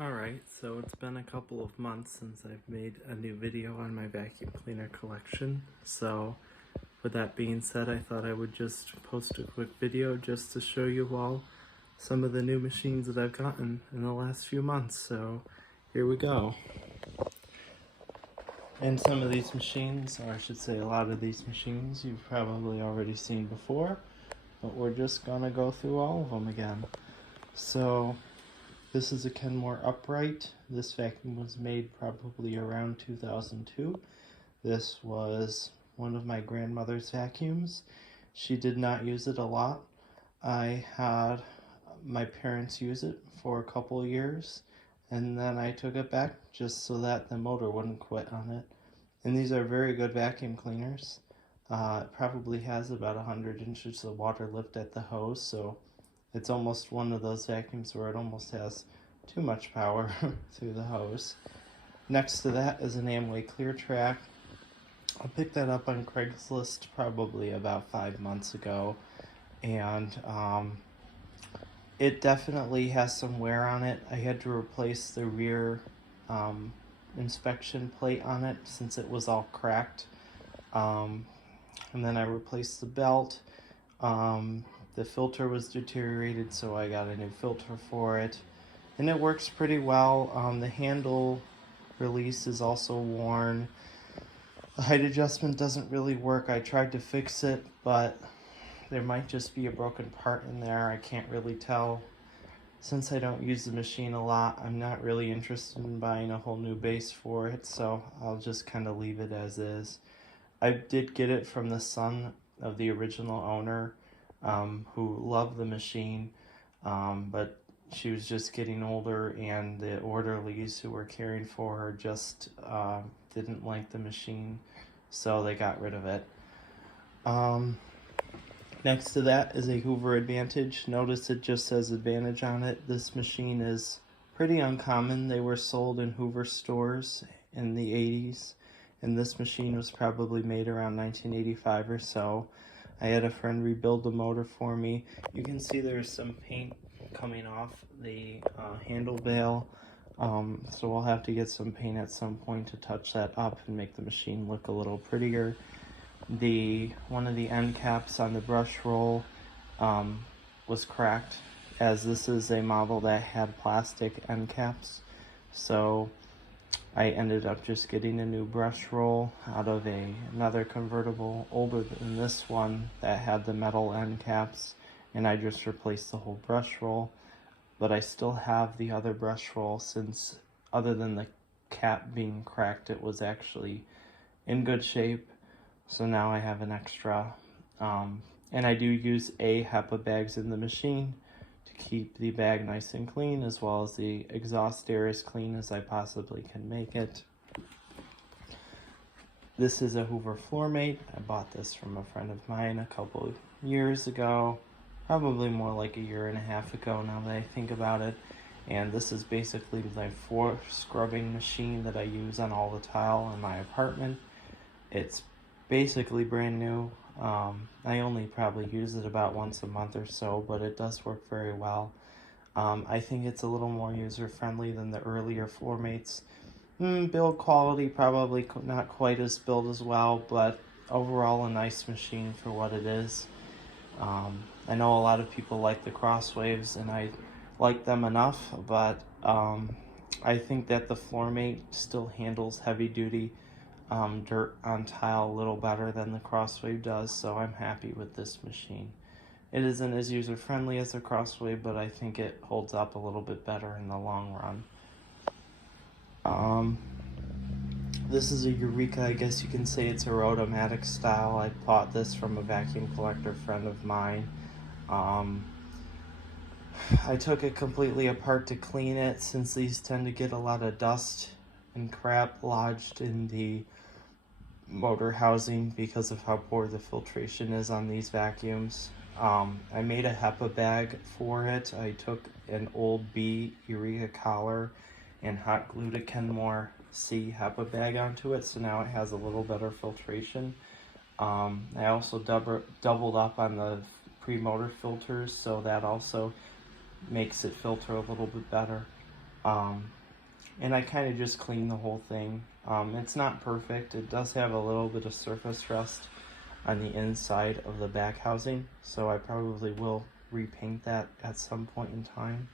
Alright, so it's been a couple of months since I've made a new video on my vacuum cleaner collection, so with that being said, I thought I would just post a quick video just to show you all some of the new machines that I've gotten in the last few months, so here we go. And some of these machines, or I should say a lot of these machines, you've probably already seen before, but we're just gonna go through all of them again. So this is a Kenmore upright. This vacuum was made probably around 2002. This was one of my grandmother's vacuums. She did not use it a lot. I had my parents use it for a couple of years, and then I took it back just so that the motor wouldn't quit on it. And these are very good vacuum cleaners. It probably has about 100 inches of water lift at the hose, so it's almost one of those vacuums where it almost has too much power through the hose. Next to that is an Amway Clear Track. I picked that up on Craigslist probably about 5 months ago, and it definitely has some wear on it. I had to replace the rear inspection plate on it since it was all cracked, and then I replaced the belt. The filter was deteriorated, so I got a new filter for it, and it works pretty well. The handle release is also worn. The height adjustment doesn't really work. I tried to fix it, but there might just be a broken part in there. I can't really tell. Since I don't use the machine a lot, I'm not really interested in buying a whole new base for it, so I'll just kind of leave it as is. I did get it from the son of the original owner, who loved the machine, but she was just getting older, and the orderlies who were caring for her just didn't like the machine, so they got rid of it. Next to that is a Hoover Advantage. Notice it just says Advantage on it. This machine is pretty uncommon. They were sold in Hoover stores in the 80s, and this machine was probably made around 1985 or so. I had a friend rebuild the motor for me. You can see there's some paint coming off the handle bail, so we'll have to get some paint at some point to touch that up and make the machine look a little prettier. One of the end caps on the brush roll was cracked, as this is a model that had plastic end caps, so I ended up just getting a new brush roll out of another convertible older than this one that had the metal end caps, and I just replaced the whole brush roll. But I still have the other brush roll, since other than the cap being cracked, it was actually in good shape. So now I have an extra, and I do use HEPA bags in the machine to keep the bag nice and clean, as well as the exhaust air as clean as I possibly can make it. This is a Hoover floor mate. I bought this from a friend of mine a couple of years ago, probably more like a year and a half ago now that I think about it. And this is basically my floor scrubbing machine that I use on all the tile in my apartment. It's basically brand new. I only probably use it about once a month or so, but it does work very well. I think it's a little more user-friendly than the earlier floor mates. Build quality probably not quite as built as well, but overall a nice machine for what it is. I know a lot of people like the Crosswaves, and I like them enough, but I think that the floor mate still handles heavy-duty dirt on tile a little better than the Crosswave does, so I'm happy with this machine. It isn't as user-friendly as the Crosswave, but I think it holds up a little bit better in the long run. This is a Eureka. I guess you can say it's a Rotomatic style. I bought this from a vacuum collector friend of mine. I took it completely apart to clean it, since these tend to get a lot of dust and crap lodged in the motor housing because of how poor the filtration is on these vacuums. I made a HEPA bag for it. I took an old B Eureka collar and hot glued a Kenmore C HEPA bag onto it, so now it has a little better filtration. I also doubled up on the pre-motor filters, so that also makes it filter a little bit better. And I kind of just clean the whole thing. It's not perfect. It does have a little bit of surface rust on the inside of the back housing, so I probably will repaint that at some point in time.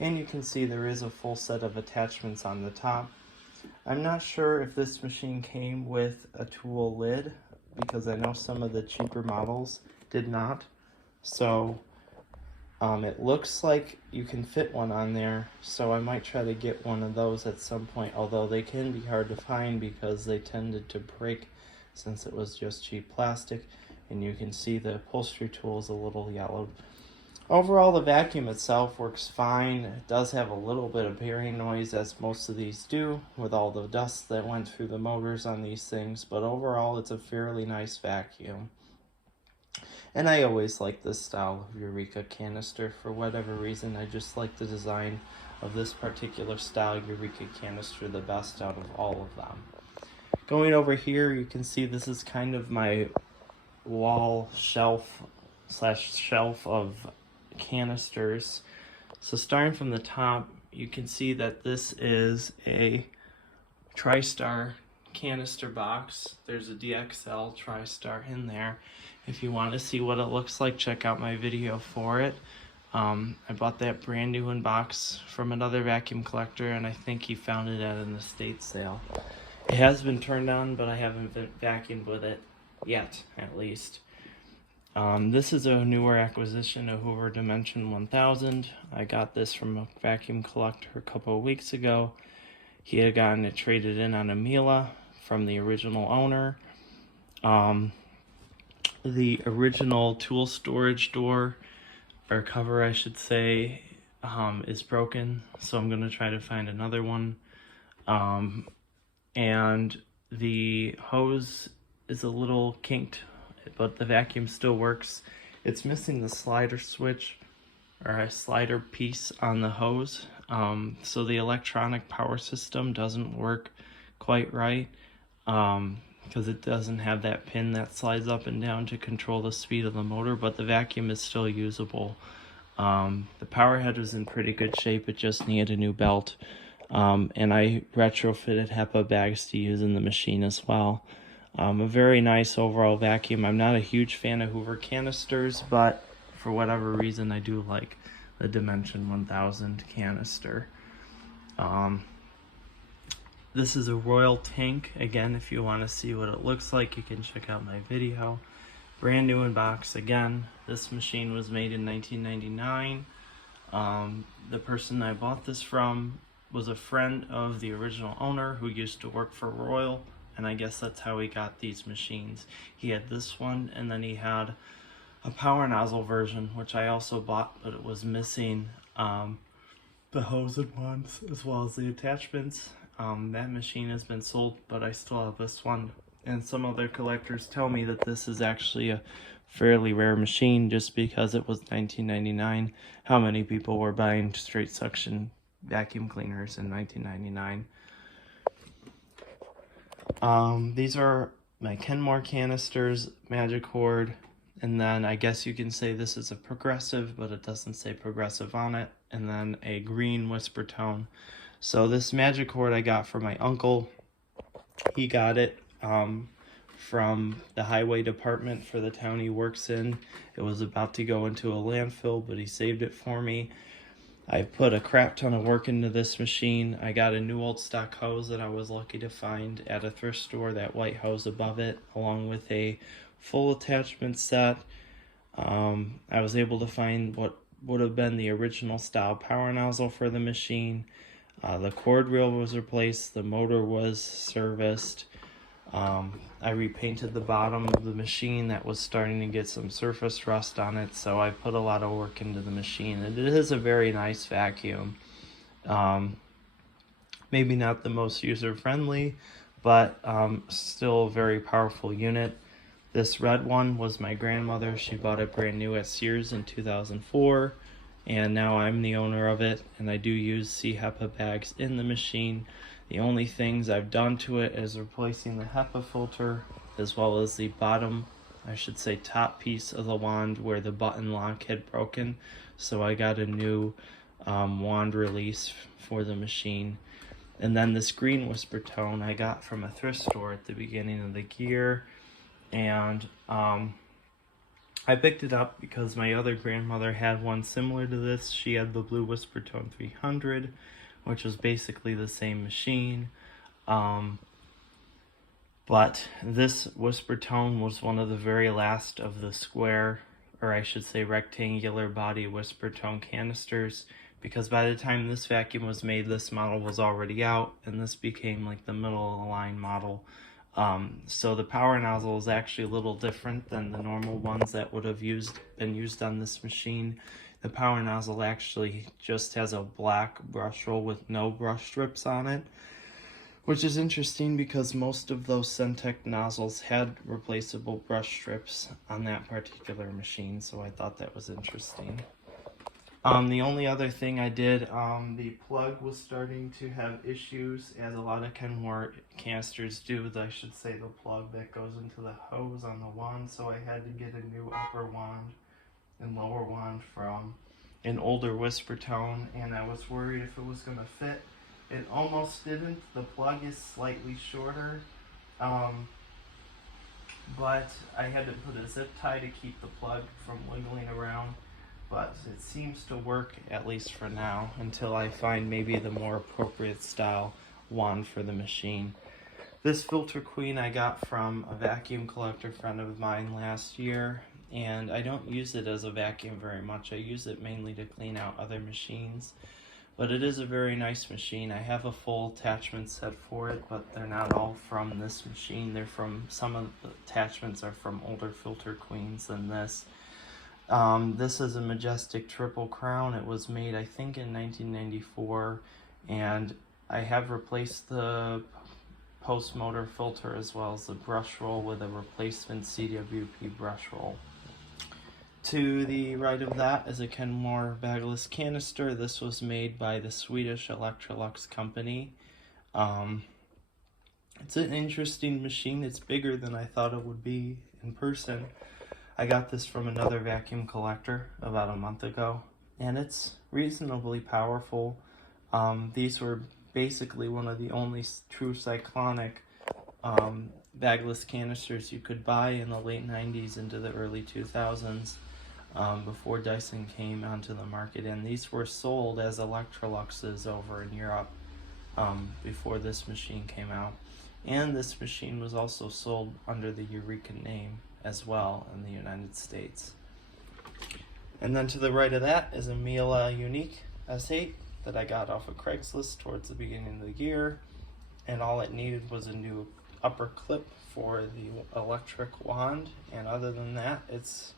And you can see there is a full set of attachments on the top. I'm not sure if this machine came with a tool lid, because I know some of the cheaper models did not. So it looks like you can fit one on there, so I might try to get one of those at some point, although they can be hard to find because they tended to break since it was just cheap plastic. And you can see the upholstery tool is a little yellowed. Overall, the vacuum itself works fine. It does have a little bit of bearing noise, as most of these do, with all the dust that went through the motors on these things, but overall it's a fairly nice vacuum. And I always like this style of Eureka canister for whatever reason. I just like the design of this particular style Eureka canister the best out of all of them. Going over here, you can see this is kind of my wall shelf of canisters. So starting from the top, you can see that this is a TriStar canister box. There's a DXL TriStar in there. If you want to see what it looks like, check out my video for it. I bought that brand new in box from another vacuum collector, and I think he found it at an estate sale. It has been turned on, but I haven't been vacuumed with it yet, at least. This is a newer acquisition, a Hoover Dimension 1000. I got this from a vacuum collector a couple of weeks ago. He had gotten it traded in on a Miele from the original owner. The original tool storage door, or cover I should say, is broken, so I'm going to try to find another one. And the hose is a little kinked, but the vacuum still works. It's missing the slider switch, or a slider piece on the hose, so the electronic power system doesn't work quite right, because it doesn't have that pin that slides up and down to control the speed of the motor, but the vacuum is still usable. The power head was in pretty good shape, it just needed a new belt, and I retrofitted HEPA bags to use in the machine as well. A very nice overall vacuum. I'm not a huge fan of Hoover canisters, but for whatever reason I do like the Dimension 1000 canister. This is a Royal tank. Again, if you want to see what it looks like, you can check out my video. Brand new in box again. This machine was made in 1999. The person I bought this from was a friend of the original owner who used to work for Royal, and I guess that's how he got these machines. He had this one, and then he had a power nozzle version, which I also bought, but it was missing the hose and wands as well as the attachments. That machine has been sold, but I still have this one. And some other collectors tell me that this is actually a fairly rare machine just because it was 1999. How many people were buying straight suction vacuum cleaners in 1999? These are my Kenmore canisters, Magic Horde, and then I guess you can say this is a Progressive, but it doesn't say Progressive on it, and then a green Whisper Tone. So this Magic Horde I got from my uncle. He got it from the highway department for the town he works in. It was about to go into a landfill, but he saved it for me. I put a crap ton of work into this machine. I got a new old stock hose that I was lucky to find at a thrift store, that white hose above it, along with a full attachment set. I was able to find what would have been the original style power nozzle for the machine. The cord reel was replaced, the motor was serviced. I repainted the bottom of the machine that was starting to get some surface rust on it, so I put a lot of work into the machine. And it is a very nice vacuum. Maybe not the most user-friendly, but still a very powerful unit. This red one was my grandmother. She bought it brand new at Sears in 2004. And now I'm the owner of it, and I do use HEPA bags in the machine. The only things I've done to it is replacing the HEPA filter, as well as the bottom, I should say top piece of the wand where the button lock had broken. So I got a new wand release for the machine. And then this green whisper tone I got from a thrift store at the beginning of the year, and I picked it up because my other grandmother had one similar to this. She had the blue whisper tone 300, which was basically the same machine. But this whisper tone was one of the very last of the square, or I should say rectangular body whisper tone canisters, because by the time this vacuum was made, this model was already out, and this became like the middle of the line model. So the power nozzle is actually a little different than the normal ones that would have been used on this machine. The power nozzle actually just has a black brush roll with no brush strips on it, which is interesting because most of those Centec nozzles had replaceable brush strips on that particular machine, so I thought that was interesting. The only other thing I did, the plug was starting to have issues, as a lot of Kenmore canisters do. I should say the plug that goes into the hose on the wand, so I had to get a new upper wand and lower wand from an older whisper tone, and I was worried if it was going to fit. It almost didn't. The plug is slightly shorter, but I had to put a zip tie to keep the plug from wiggling around. But it seems to work, at least for now, until I find maybe the more appropriate style wand for the machine. This filter queen I got from a vacuum collector friend of mine last year, and I don't use it as a vacuum very much. I use it mainly to clean out other machines, but it is a very nice machine. I have a full attachment set for it, but they're not all from this machine. Some of the attachments are from older filter queens than this. This is a Majestic Triple Crown. It was made, I think, in 1994, and I have replaced the post motor filter as well as the brush roll with a replacement CWP brush roll. To the right of that is a Kenmore bagless canister. This was made by the Swedish Electrolux company. It's an interesting machine. It's bigger than I thought it would be in person. I got this from another vacuum collector about a month ago, and it's reasonably powerful. These were basically one of the only true cyclonic bagless canisters you could buy in the late 90s into the early 2000s, before Dyson came onto the market, and these were sold as Electroluxes over in Europe before this machine came out. And this machine was also sold under the Eureka name as well in the United States. And then to the right of that is a Miele Unique S8 that I got off of Craigslist towards the beginning of the year, and all it needed was a new upper clip for the electric wand, and other than that, it's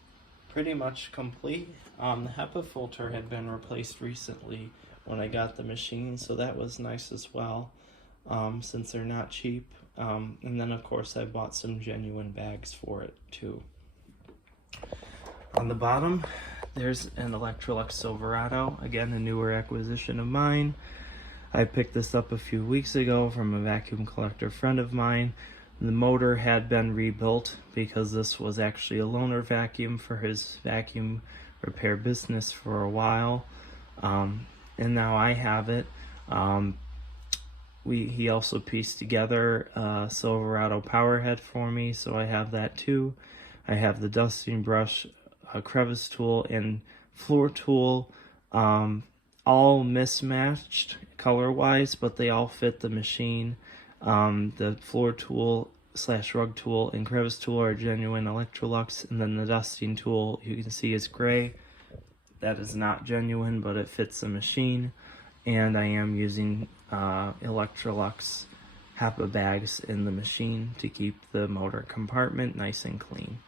pretty much complete. The HEPA filter had been replaced recently when I got the machine, so that was nice as well, since they're not cheap. And then of course I bought some genuine bags for it too. On the bottom there's an Electrolux Silverado, again a newer acquisition of mine. I picked this up a few weeks ago from a vacuum collector friend of mine. The motor had been rebuilt because this was actually a loaner vacuum for his vacuum repair business for a while, and now I have it. He also pieced together a Silverado power head for me, so I have that too. I have the dusting brush, a crevice tool, and floor tool, all mismatched color-wise, but they all fit the machine. The floor tool / rug tool and crevice tool are genuine Electrolux, and then the dusting tool, you can see, is gray. That is not genuine, but it fits the machine. And I am using Electrolux HEPA bags in the machine to keep the motor compartment nice and clean.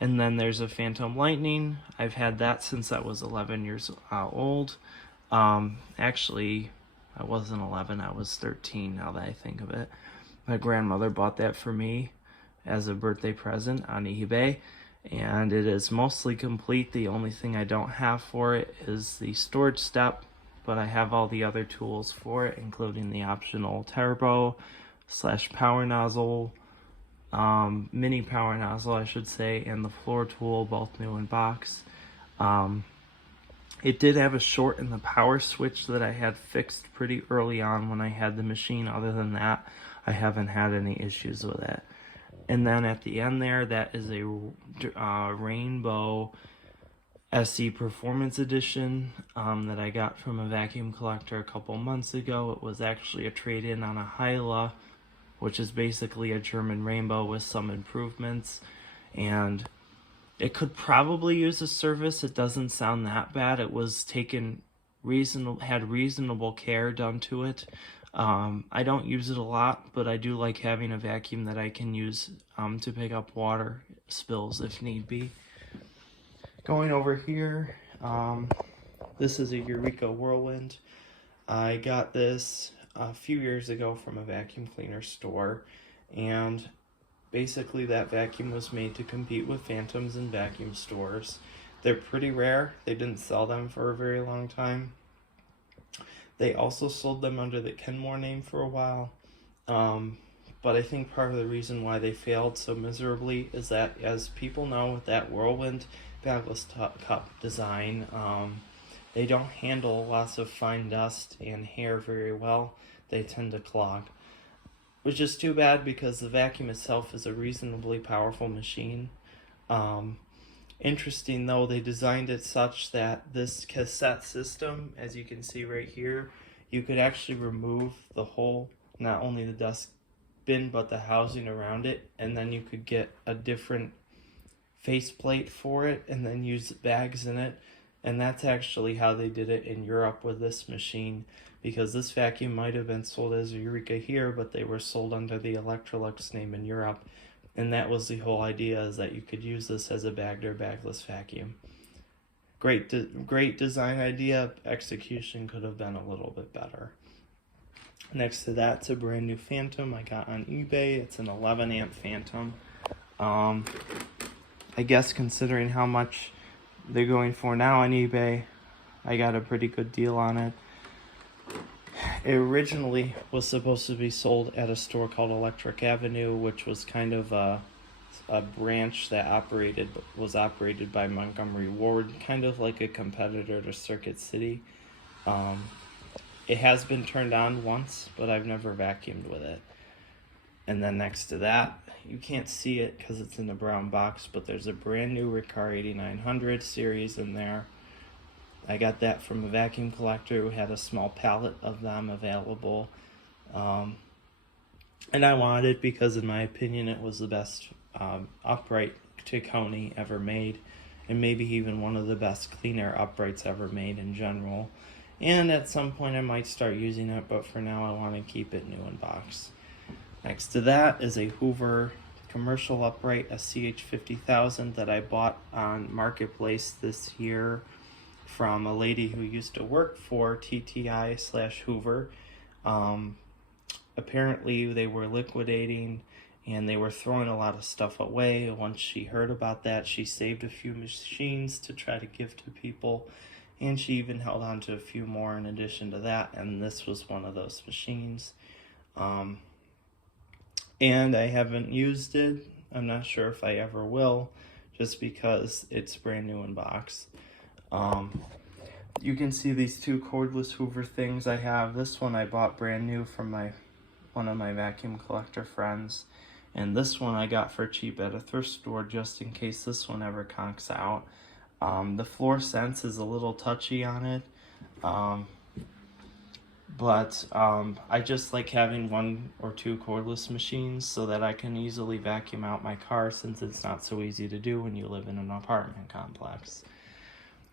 And then there's a Phantom Lightning. I've had that since I was 11 years old. Actually, I wasn't 11, I was 13 now that I think of it. My grandmother bought that for me as a birthday present on eBay, and it is mostly complete. The only thing I don't have for it is the storage step, but I have all the other tools for it, including the optional turbo / power nozzle, mini power nozzle I should say, and the floor tool, both new in box. It did have a short in the power switch that I had fixed pretty early on when I had the machine. Other than that, I haven't had any issues with it. And then at the end there, that is a Rainbow SE Performance Edition that I got from a vacuum collector a couple months ago. It was actually a trade-in on a Hyla, which is basically a German Rainbow with some improvements. And it could probably use a service. It doesn't sound that bad. It was taken had reasonable care done to it. I don't use it a lot, but I do like having a vacuum that I can use to pick up water spills if need be. Going over here, this is a Eureka Whirlwind. I got this a few years ago from a vacuum cleaner store, and basically that vacuum was made to compete with Phantoms in vacuum stores. They're pretty rare. They didn't sell them for a very long time. They also sold them under the Kenmore name for a while. But I think part of the reason why they failed so miserably is that, as people know, with that Whirlwind bagless cup design, they don't handle lots of fine dust and hair very well. They tend to clog, which is too bad because the vacuum itself is a reasonably powerful machine. Interesting though, they designed it such that this cassette system, as you can see right here, you could actually remove the whole, not only the dust bin, but the housing around it, and then you could get a different faceplate for it and then use bags in it. And that's actually how they did it in Europe with this machine, because this vacuum might have been sold as a Eureka here, but they were sold under the Electrolux name in Europe. And that was the whole idea, is that you could use this as a bagged or bagless vacuum. Great design idea. Execution could have been a little bit better. Next to that, it's a brand new Phantom I got on eBay. It's an 11 amp Phantom. I guess considering how much they're going for now on eBay, I got a pretty good deal on it. It originally was supposed to be sold at a store called Electric Avenue, which was kind of a branch that was operated by Montgomery Ward, kind of like a competitor to Circuit City. It has been turned on once, but I've never vacuumed with it. And then next to that, you can't see it because it's in a brown box, but there's a brand new Riccar 8900 series in there. I got that from a vacuum collector who had a small pallet of them available. And I wanted it because, in my opinion, it was the best upright Taconi ever made, and maybe even one of the best clean air uprights ever made in general. And at some point I might start using it, but for now I want to keep it new in box. Next to that is a Hoover commercial upright, a CH50,000 that I bought on Marketplace this year from a lady who used to work for TTI/Hoover. Apparently they were liquidating and they were throwing a lot of stuff away. Once she heard about that, she saved a few machines to try to give to people, and she even held on to a few more in addition to that, and this was one of those machines. And I haven't used it. I'm not sure if I ever will, just because it's brand new in box. You can see these two cordless Hoover things I have. This one I bought brand new from one of my vacuum collector friends, and this one I got for cheap at a thrift store just in case this one ever conks out. The floor sense is a little touchy on it, but I just like having one or two cordless machines so that I can easily vacuum out my car, since it's not so easy to do when you live in an apartment complex.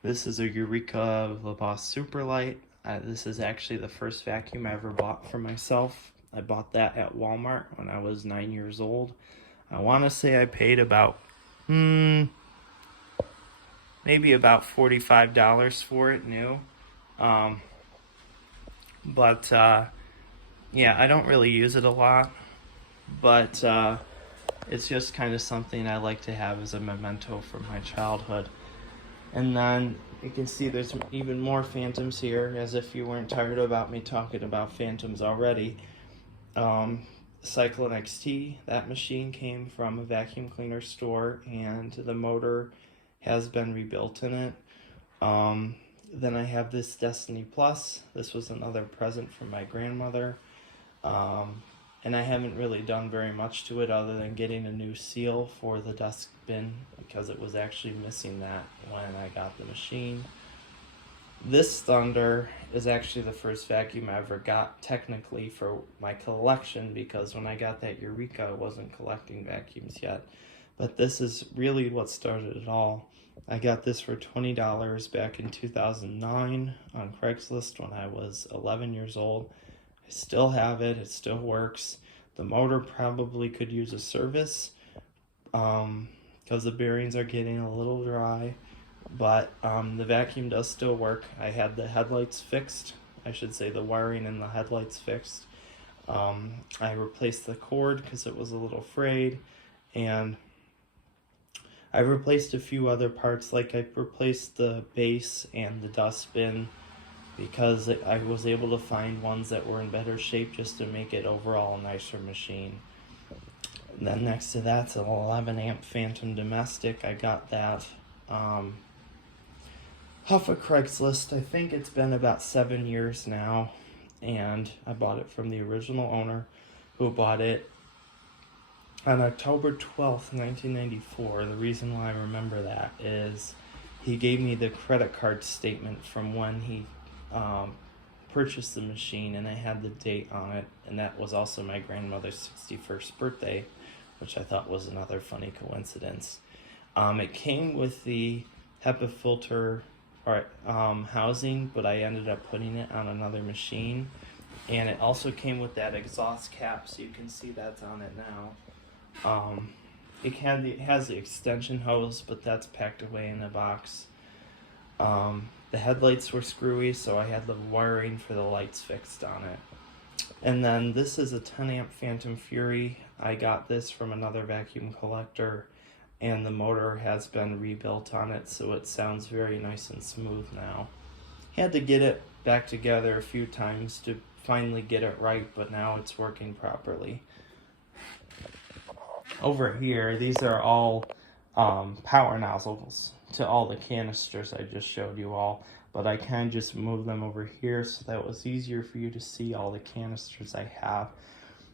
This is a Eureka LaBosse Superlight. This is actually the first vacuum I ever bought for myself. I bought that at Walmart when I was 9 years old. I want to say I paid about, maybe about $45 for it new. Yeah, I don't really use it a lot, but it's just kind of something I like to have as a memento from my childhood. And then you can see there's even more Phantoms here, as if you weren't tired about me talking about Phantoms already. Cyclone XT, that machine came from a vacuum cleaner store, and the motor has been rebuilt in it. Then I have this Destiny Plus. This was another present from my grandmother. And I haven't really done very much to it other than getting a new seal for the dust bin because it was actually missing that when I got the machine. This Thunder is actually the first vacuum I ever got technically for my collection, because when I got that Eureka I wasn't collecting vacuums yet. But this is really what started it all. I got this for $20 back in 2009 on Craigslist when I was 11 years old. I still have it, it still works. The motor probably could use a service because the bearings are getting a little dry. But the vacuum does still work. I had the headlights fixed. I should say the wiring in the headlights fixed. I replaced the cord because it was a little frayed. And I replaced a few other parts, like I replaced the base and the dust bin because I was able to find ones that were in better shape just to make it overall a nicer machine. And then next to that's an 11 amp Phantom Domestic. I got that off of Craigslist. I think it's been about 7 years now, and I bought it from the original owner who bought it on October 12th, 1994. The reason why I remember that is he gave me the credit card statement from when he purchased the machine, and it had the date on it, and that was also my grandmother's 61st birthday, which I thought was another funny coincidence. It came with the HEPA filter housing, but I ended up putting it on another machine, and it also came with that exhaust cap, so you can see that's on it now. It has the extension hose, but that's packed away in the box. The headlights were screwy, so I had the wiring for the lights fixed on it. And then this is a 10 amp Phantom Fury. I got this from another vacuum collector, and the motor has been rebuilt on it, so it sounds very nice and smooth now. Had to get it back together a few times to finally get it right, but now it's working properly. Over here, these are all power nozzles to all the canisters I just showed you all, but I can just move them over here so that it was easier for you to see all the canisters I have.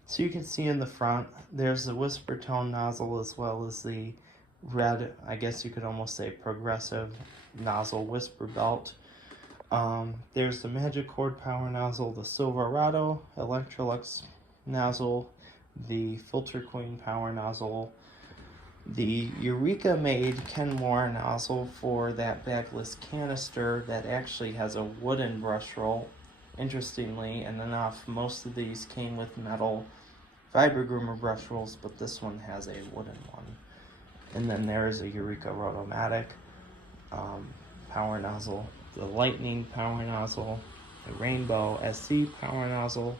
So you can see in the front, there's the whisper tone nozzle as well as the red, I guess you could almost say progressive nozzle whisper belt. There's the Magic Cord power nozzle, the Silverado Electrolux nozzle, the Filter Queen power nozzle, the Eureka made Kenmore nozzle for that bagless canister that actually has a wooden brush roll. Interestingly enough, most of these came with metal fiber groomer brush rolls, but this one has a wooden one. And then there's a Eureka Rotomatic power nozzle, the Lightning power nozzle, the Rainbow SC power nozzle,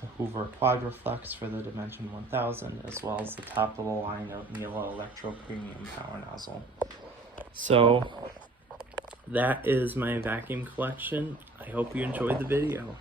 the Hoover Quadriflex for the Dimension 1000, as well as the top of the line of Miele Electro Premium power nozzle. So that is my vacuum collection. I hope you enjoyed the video.